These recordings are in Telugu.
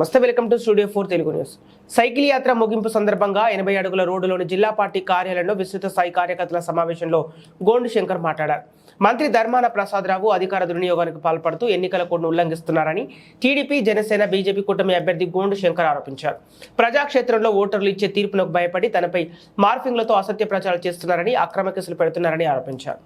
నమస్తే welcome to studio four Telugu news. Cycle యాత్ర ముగింపు సందర్భంగా ఎనభై అడుగుల రోడ్డులోని జిల్లా పార్టీ కార్యాలయంలో విస్తృత స్థాయి కార్యకర్తల సమావేశంలో గోండు శంకర్ మాట్లాడారు. మంత్రి ధర్మాన ప్రసాదరావు అధికార దుర్వినియోగానికి పాల్పడుతూ ఎన్నికల కోడ్ను ఉల్లంఘిస్తున్నారని టీడీపీ జనసేన బీజేపీ కూటమి అభ్యర్థి గోండు శంకర్ ఆరోపించారు. ప్రజాక్షేత్రంలో ఓటర్లు ఇచ్చే తీర్పునకు భయపడి తనపై మార్ఫింగ్లతో అసత్య ప్రచారం చేస్తున్నారని అక్రమ కేసులు పెడుతున్నారని ఆరోపించారు.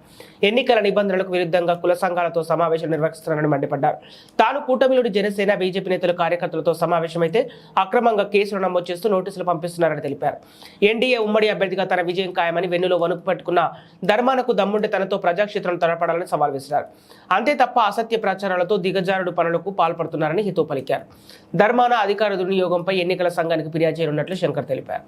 ఎన్నికల నిబంధనలకు విరుద్ధంగా కుల సంఘాలతో సమావేశం నిర్వహిస్తున్నారని మండిపడ్డారు. తాను కూటమిలోని జనసేన బీజేపీ నేతలు కార్యకర్తలతో సమావేశమైతే అక్రమంగా కేసులు నమోదు చేస్తూ నోటీసులు పంపిస్తున్నారని తెలిపారు. ఎన్డీఏ ఉమ్మడి అభ్యర్థిగా తన విజయం ఖాయమని వెన్నులో వణుకు పెట్టుకున్న ధర్మానకు దమ్ముండి తనతో ప్రజాక్షేత్రం తరపడాలని సవాల్ విసిరారు అంతే తప్ప అసత్య ప్రచారాలతో దిగజారుడు పనులకు పాల్పడుతున్నారని హితో పలికారు. ధర్మాన అధికార దుర్వినియోగంపై ఎన్నికల సంఘానికి ఫిర్యాదు చేయనున్నట్లు శంకర్ తెలిపారు.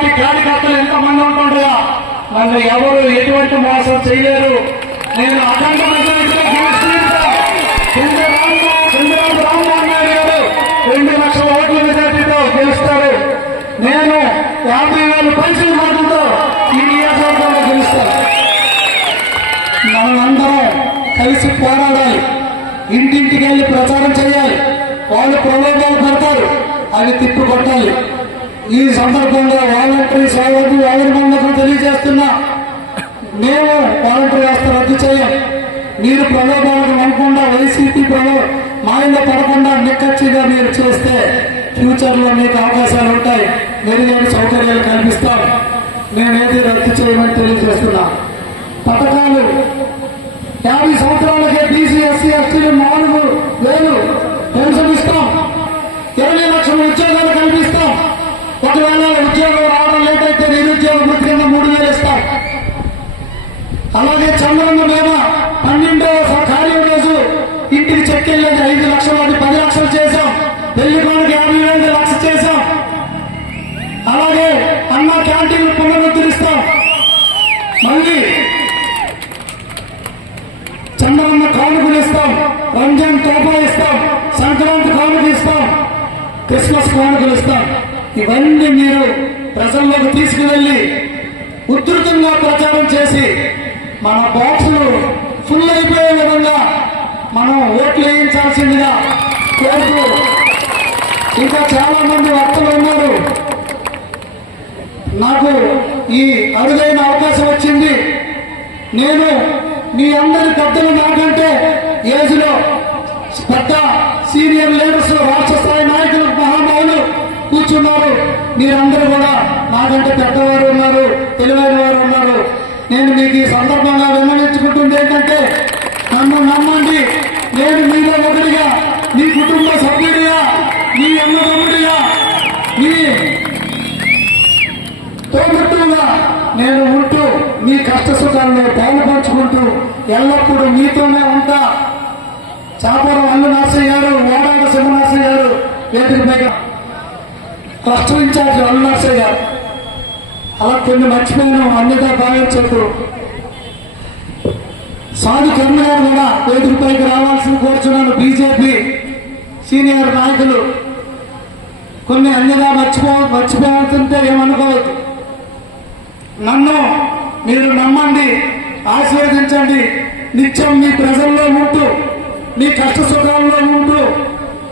పార్టీ కార్యకర్తలు ఎంతమంది ఉంటుండగా నన్ను ఎవరు ఎటువంటి మోసం చేయలేరు నేను అఖండ రెండు లక్షల ఓట్ల మెజారిటీతో గెలుస్తారు. నేను యాభై వేల పైసలు మార్గంతో ఈ నియోజకవర్గంలో గెలుస్తాను. మనందరం కలిసి పోరాడాలి. ఇంటింటికి వెళ్ళి ప్రచారం చేయాలి. వాళ్ళు ప్రలోభాలు పెడతారు. అవి తిప్పికొట్టాలి. ఈ సందర్భంగా వాలంటరీ సేవకు వాలంటీర్లకు తెలియజేస్తున్నా మేము వాలంటరీ వ్యవస్థ రద్దు చేయం. మీరు ప్రలోభాలకు అనుకుండా వైసీపీ ప్రలో మాయన పడకుండా నిక్కచ్చిగా మీరు చేస్తే ఫ్యూచర్లో మీకు అవకాశాలు ఉంటాయి. మెరుగైన సౌకర్యాలు కల్పిస్తాం. మేమేది రద్దు చేయమని తెలియజేస్తున్నా. పథకాలు యాభై ఇవన్నీ మీరు ప్రజల్లోకి తీసుకువెళ్ళి ఉధృతంగా ప్రచారం చేసి మన బాక్సులు ఫుల్ అయిపోయే విధంగా మనం ఓట్లు వేయించాల్సిందిగా కోరుతూ ఇంకా చాలా మంది వక్తలు ఉన్నారు. నాకు ఈ అరుదైన అవకాశం వచ్చింది. నేను మీ అందరి పెద్దలు నాకంటే ఏజ్లో పెద్ద సీనియర్ లీడర్స్ రాష్ట్ర స్థాయి నాయకులు మహానుభావులు కూర్చున్నారు. మీరందరూ కూడా నాకంటే పెద్దవారు ఉన్నారు తెలివైన వారు ఉన్నారు. నేను మీకు ఈ సందర్భంగా విన్నవించుకుంటుంది ఏంటంటే నన్ను నమ్మండి. నేను మీలో ఒకటిగా మీ కుటుంబ సభ్యుడిగా మీ అన్నదమ్ముడిగా మీ తోడుగా నేను ఉంటూ మీ కష్ట సుఖాల్లో పాలుపంచుకుంటూ ఎల్లప్పుడూ మీతోనే ఉంటా. చాపరం అల్లు నరసయ్య గారు ఓడాడ సింహనరసయ్య గారు పైన ఇన్ఛార్జ్ అల్లు గారు అలా కొన్ని మర్చిపోయాను అన్నిగా భావించద్దు సాధు కర్మ గారు కూడా వేదిక పైకి కోరుచున్నాను బీజేపీ సీనియర్ నాయకులు. కొన్ని అన్నిగా మర్చిపో మర్చిపోతుంటే ఏమనుకోవద్దు. నన్ను మీరు నమ్మండి ఆశీర్వదించండి. నిత్యం మీ ప్రజల్లో ఉంటూ మీ కష్ట సుఖాల్లో ఉంటూ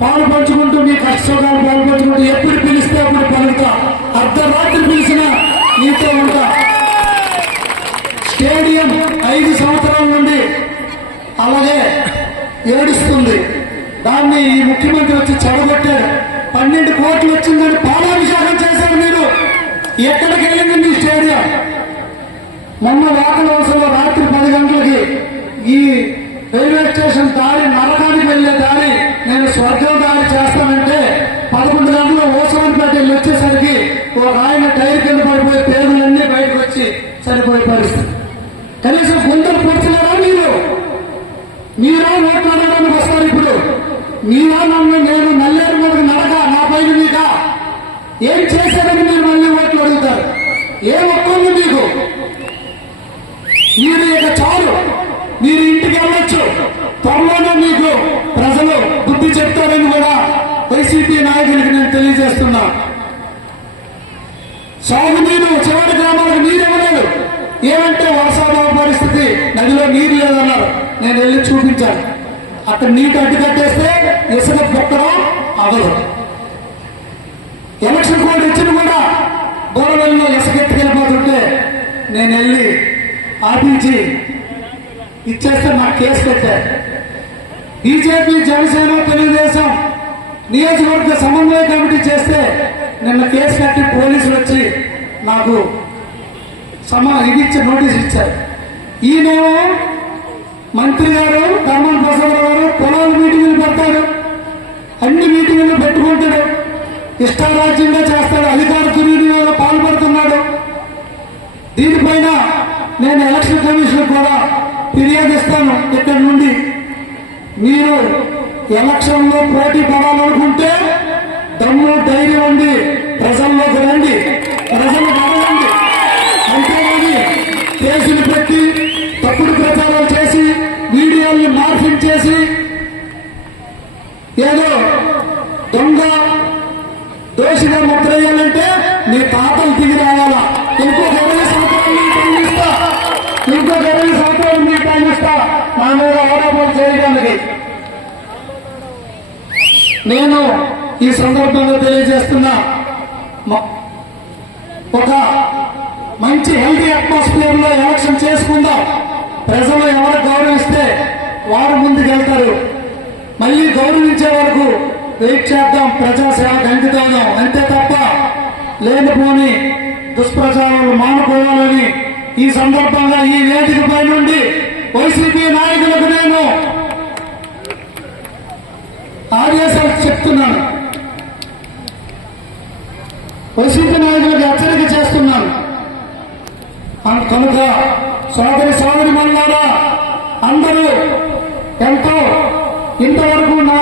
పాలు పంచుకుంటూ మీ కష్ట సుఖాలు పాలు పంచుకుంటూ ఎప్పుడు పిలిస్తే అప్పుడు పలుకుతా. అర్ధరాత్రి పిలిచిన నీతో ఉంటా. స్టేడియం ఐదు సంవత్సరాల నుండి అలాగే ఏడుస్తుంది. దాన్ని ఈ ముఖ్యమంత్రి వచ్చి చెడగొట్టారు. పన్నెండు కోట్లు వచ్చిందని పాలాభిషేకం చేశారు మీరు. ఎక్కడికి వెళ్ళింది మీ స్టేడియం? మొన్న వాకలవసంలో రాత్రి పది గంటలకి ఈ రైల్వే స్టేషన్ దారి ఒక ఆయన టైర్ కింద పడిపోయి పేదలన్నీ బయటకు వచ్చి చనిపోయే పరిస్థితి. కనీసం గుంతలు పూడ్చలేరా మీరు? మీరా ఓట్లాడడానికి వస్తారు ఇప్పుడు? మీరా నన్ను నేను నల్లేరు మీద నడక నా పైన మీక? ఏం చేశారని మీరు మళ్ళీ ఓట్లు అడుగుతారు? ఏం ఒప్పంది మీకు? మీరు ఇక చాలు. మీరు ఇంటికి వెళ్ళొచ్చు. త్వరలోనే మీకు ప్రజలు బుద్ధి చెప్తారని కూడా వైసీపీ నాయకులకి నేను తెలియజేస్తున్నా. సాగునీరు చివరి గ్రామాలకు నీరు ఇవ్వలేదు. ఏమంటే వర్షాభావ పరిస్థితి? నదిలో నీరు లేదన్నారు. నేను వెళ్ళి చూపించాను. అక్కడ నీటి అడ్డు కట్టేస్తే ఇసుక పొక్కడం అవ్వదు ఎలక్షన్ కోడ్ ఇచ్చిన కూడా బోరవెల్లో ఇసుక ఎత్తుకెళ్ళిపోతుంటే నేను వెళ్ళి ఆపించి ఇచ్చేస్తే మా కేసు పెట్టారు బీజేపీ జనసేన తెలుగుదేశం నియోజకవర్గ సమన్వయ కమిటీ చేస్తే నిన్న కేసు కట్టి పోలీసులు వచ్చి నాకు సమా ఇది ఇచ్చి నోటీస్ ఇచ్చారు. ఈయనేమో మంత్రి గారు ధర్మం ప్రసాద్ గారు పొలాల మీటింగ్లు పెడతాడు. అన్ని మీటింగ్లు పెట్టుకుంటాడు. ఇష్టారాజ్యంగా చేస్తాడు. అధికార దుర్వినియోగం పాల్పడుతున్నాడు. దీనిపైన నేను ఎలక్షన్ కమిషన్ కూడా ఫిర్యాదు ఇస్తాను ఇక్కడి నుండి. మీరు ఎలక్షన్లో పోటీ పడాలనుకుంటే దమ్ము ధైర్యం ఈ సందర్భంగా తెలియజేస్తున్నా ఒక మంచి హెల్తీ అట్మాస్ఫియర్లో ఎలక్షన్ చేసుకుందాం. ప్రజలు ఎవరు గౌరవిస్తే వారు ముందుకెళ్తారు. మళ్ళీ గౌరవించే వరకు వెయిట్ చేద్దాం ప్రజాసేవకు అంకితాదాం అంతే తప్ప లేనిపోని దుష్ప్రచారాలు మానుకోవాలని ఈ సందర్భంగా ఈ వేదికపై నుండి వైసీపీ నాయకులకు నేను ఆదేశాలు చెప్తున్నాను. వైసీపీ నాయకులకు హెచ్చరిక చేస్తున్నాను. కనుక సోదరి సోదరి మన్నారా అందరూ ఎంతో ఇంతవరకు నా